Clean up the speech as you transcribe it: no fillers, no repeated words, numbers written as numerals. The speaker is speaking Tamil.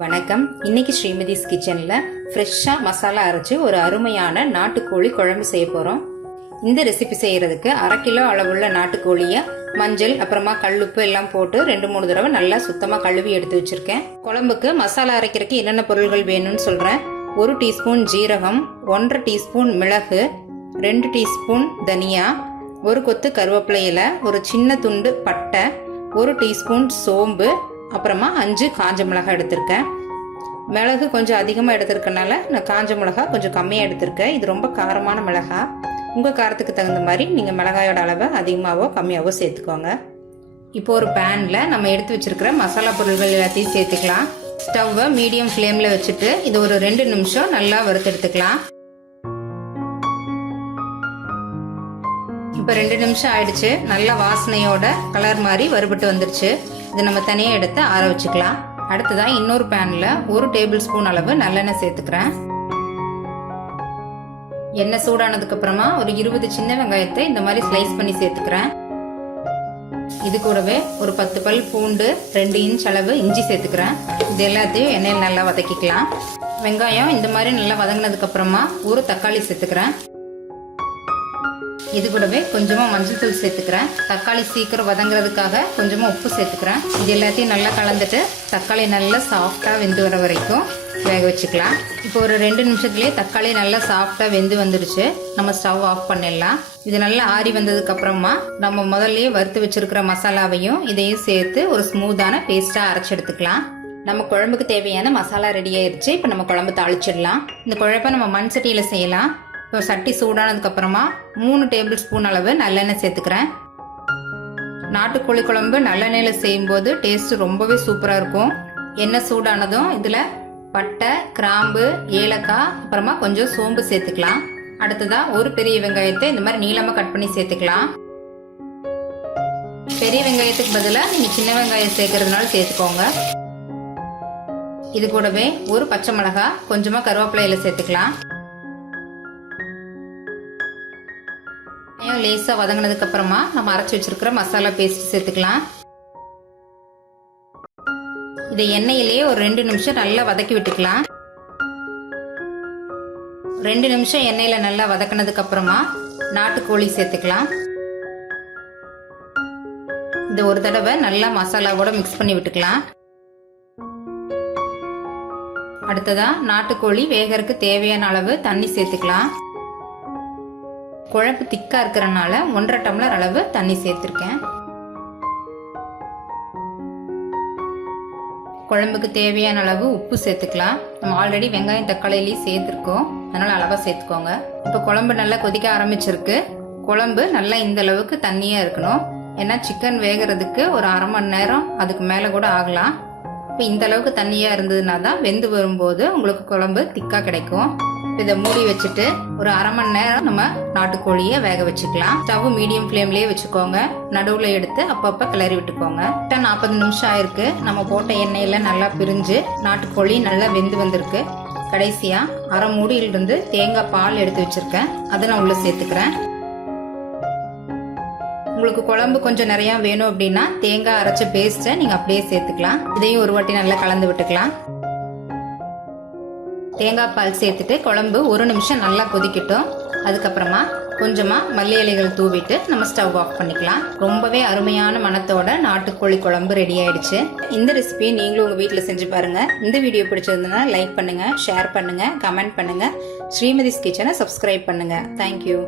வணக்கம். இன்னைக்கு ஸ்ரீமதிஸ் கிச்சன்ல ஃப்ரெஷ்ஷா மசாலா அரைச்சு ஒரு அருமையான நாட்டுக்கோழி குழம்பு செய்ய போறோம். இந்த ரெசிபி செய்யறதுக்கு 1/2 கிலோ அளவுள்ள நாட்டுக்கோழிய மஞ்சள் அப்புறமா கல்லுப்பு எல்லாம் போட்டு 2-3 தடவை நல்லா சுத்தமா கழுவி எடுத்து வச்சிருக்கேன். குழம்புக்கு மசாலா அரைக்கிறதுக்கு என்னென்ன பொருள்கள் வேணும்னு சொல்றேன். 1 டீஸ்பூன் ஜீரகம், 1/2 டீஸ்பூன் மிளகு, 2 டீஸ்பூன் தனியா, 1 கொத்து கருவேப்பிலை இலை, ஒரு சின்ன துண்டு பட்டை, 1 டீஸ்பூன் சோம்பு, அப்புறமா 5 காஞ்ச மிளகாய் எடுத்திருக்கேன். மிளகு கொஞ்சம் அதிகமாக எடுத்திருக்கனால நான் காஞ்ச மிளகாய் கொஞ்சம் கம்மியாக எடுத்திருக்கேன். இது ரொம்ப காரமான மிளகாய். உங்கள் காரத்துக்கு தகுந்த மாதிரி நீங்கள் மிளகாயோட அளவை அதிகமாகவோ கம்மியாகவோ சேர்த்துக்கோங்க. இப்போ ஒரு பேனில் நம்ம எடுத்து வச்சிருக்கிற மசாலா பொருட்கள் எல்லாத்தையும் சேர்த்துக்கலாம். ஸ்டவ்வை மீடியம் ஃப்ளேமில் வச்சுட்டு இது ஒரு 2 நிமிஷம் நல்லா வறுத்தெடுத்துக்கலாம். இப்போ 2 நிமிஷம் ஆயிடுச்சு. நல்லா வாசனையோட கலர் மாதிரி வறுபட்டு வந்துருச்சு. இதை நம்ம தனியாக எடுத்து ஆற வச்சுக்கலாம். அடுத்ததான் இன்னொரு பேன்ல 1 டேபிள் ஸ்பூன் அளவு நல்லெண்ணெய் சேர்த்துக்கிறேன். எண்ணெய் சூடானதுக்கு அப்புறமா ஒரு 20 சின்ன வெங்காயத்தை இந்த மாதிரி ஸ்லைஸ் பண்ணி சேர்த்துக்கிறேன். இது கூடவே ஒரு 10 பல் பூண்டு, 2 இன்ச் அளவு இஞ்சி சேர்த்துக்கிறேன். இது எல்லாத்தையும் எண்ணெயில் நல்லா வதக்கிக்கலாம். வெங்காயம் இந்த மாதிரி நல்லா வதங்கினதுக்கு அப்புறமா ஒரு தக்காளி சேர்த்துக்கிறேன். இது கூடவே கொஞ்சமா மஞ்சள் தூள் சேர்த்துக்கிறேன். தக்காளி சீக்கிரம் வதங்குறதுக்காக கொஞ்சமா உப்பு சேர்த்துக்கிறேன். இது எல்லாத்தையும் நல்லா கலந்துட்டு தக்காளி நல்லா சாஃப்டா வெந்து வர வரைக்கும் வேக வச்சுக்கலாம். இப்போ ஒரு 2 நிமிஷத்துலேயே தக்காளி நல்லா சாஃப்டா வெந்து வந்துடுச்சு. நம்ம ஸ்டவ் ஆஃப் பண்ணிடலாம். இது நல்லா ஆறி வந்ததுக்கு அப்புறமா நம்ம முதல்லயே வறுத்து வச்சிருக்கிற மசாலாவையும் இதையும் சேர்த்து ஒரு ஸ்மூத்தான பேஸ்டா அரைச்சு எடுத்துக்கலாம். நம்ம குழம்புக்கு தேவையான மசாலா ரெடி ஆயிடுச்சு. இப்போ நம்ம குழம்பு தாளிச்சிடலாம். இந்த குழம்பை நம்ம மண் சட்டியில செய்யலாம். இப்போ சட்டி சூடானதுக்கு அப்புறமா 3 டேபிள் ஸ்பூன் அளவு நல்லெண்ணெய் சேர்த்துக்கிறேன். நாட்டுக்கோழி குழம்பு நல்லெண்ணெயில செய்யும்போது டேஸ்ட் ரொம்பவே சூப்பரா இருக்கும். எண்ணெய் சூடானதும் இதுல பட்டை, கிராம்பு, ஏலக்காய், அப்புறமா கொஞ்சம் சோம்பு சேர்த்துக்கலாம். அடுத்ததா ஒரு பெரிய வெங்காயத்தை இந்த மாதிரி நீளமா கட் பண்ணி சேர்த்துக்கலாம். பெரிய வெங்காயத்துக்கு பதிலாக நீங்க சின்ன வெங்காயம் சேர்க்கறதுனால சேர்த்துக்கோங்க. இது கூடவே ஒரு பச்சை மிளகாய், கொஞ்சமா கருவேப்பிலையில சேர்த்துக்கலாம். லேசா வதங்கினதுக்கு அப்புறமா நம்ம அரைச்சு வச்சிருக்கிற மசாலா பேஸ்ட் சேர்த்துக்கலாம். இதை எண்ணெயிலேயே ஒரு 2 நிமிஷம் நல்லா வதக்கி விட்டுக்கலாம். 2 நிமிஷம் எண்ணெயில நல்லா வதக்கினதுக்கு அப்புறமா நாட்டுக்கோழி சேர்த்துக்கலாம். இந்த ஒரு தடவை நல்லா மசாலாவோட மிக்ஸ் பண்ணி விட்டுக்கலாம். அடுத்ததா நாட்டுக்கோழி வேகறதுக்கு தேவையான அளவு தண்ணி சேர்த்துக்கலாம். குழம்பு திக்கா இருக்கிறனால 1.5 டம்ளர் அளவு தண்ணி சேர்த்திருக்கேன். குழம்புக்கு தேவையான அளவு உப்பு சேர்த்துக்கலாம். நம்ம ஆல்ரெடி வெங்காயம் தக்காளியிலையும் சேர்த்துருக்கோம், அதனால அளவா சேர்த்துக்கோங்க. இப்போ குழம்பு நல்லா கொதிக்க ஆரம்பிச்சிருக்கு. குழம்பு நல்லா இந்த அளவுக்கு தண்ணியா இருக்கணும். ஏன்னா சிக்கன் வேகிறதுக்கு ஒரு 1/2 மணி நேரம் அதுக்கு மேல கூட ஆகலாம். இப்போ இந்த அளவுக்கு தண்ணியா இருந்ததுன்னா தான் வெந்து வரும்போது உங்களுக்கு குழம்பு திக்கா கிடைக்கும். இதை மூடி வச்சுட்டு ஒரு 1/2 மணி நேரம் நம்ம நாட்டுக்கோழியை வேக வச்சுக்கலாம். ஸ்டவ் மீடியம் ஃப்ளேம்லயே வச்சுக்கோங்க. நடுவுல எடுத்து அப்பப்ப கிளறி விட்டுக்கோங்க. 40 நிமிஷம் ஆயிருக்கு. நம்ம போட்ட எண்ணெயில நல்லா பிரிஞ்சு நாட்டுக்கோழி நல்லா வெந்து வந்திருக்கு. கடைசியா 1/2 மூடியிலிருந்து தேங்காய் பால் எடுத்து வச்சிருக்கேன். அதை நான் உள்ள சேர்த்துக்கிறேன். உங்களுக்கு குழம்பு கொஞ்சம் நிறைய வேணும் அப்படின்னா தேங்காய் அரைச்ச பேஸ்ட்டை நீங்க அப்படியே சேர்த்துக்கலாம். இதையும் ஒரு வாட்டி நல்லா கலந்து விட்டுக்கலாம். தேங்காய் பால் சேர்த்துட்டு குழம்பு 1 நிமிஷம் நல்லா கொதிக்கட்டும். அதுக்கப்புறமா கொஞ்சமா மல்லி இலைகள் தூவிட்டு நம்ம ஸ்டவ் ஆஃப் பண்ணிக்கலாம். ரொம்பவே அருமையான மணத்தோட நாட்டுக்கோழி குழம்பு ரெடி ஆயிடுச்சு. இந்த ரெசிபியை நீங்களும் உங்க வீட்டில் செஞ்சு பாருங்க. இந்த வீடியோ பிடிச்சிருந்ததுன்னா லைக் பண்ணுங்க, ஷேர் பண்ணுங்க, கமெண்ட் பண்ணுங்க. ஸ்ரீமதிஸ் கிச்சனை சப்ஸ்கிரைப் பண்ணுங்க. தேங்க்யூ.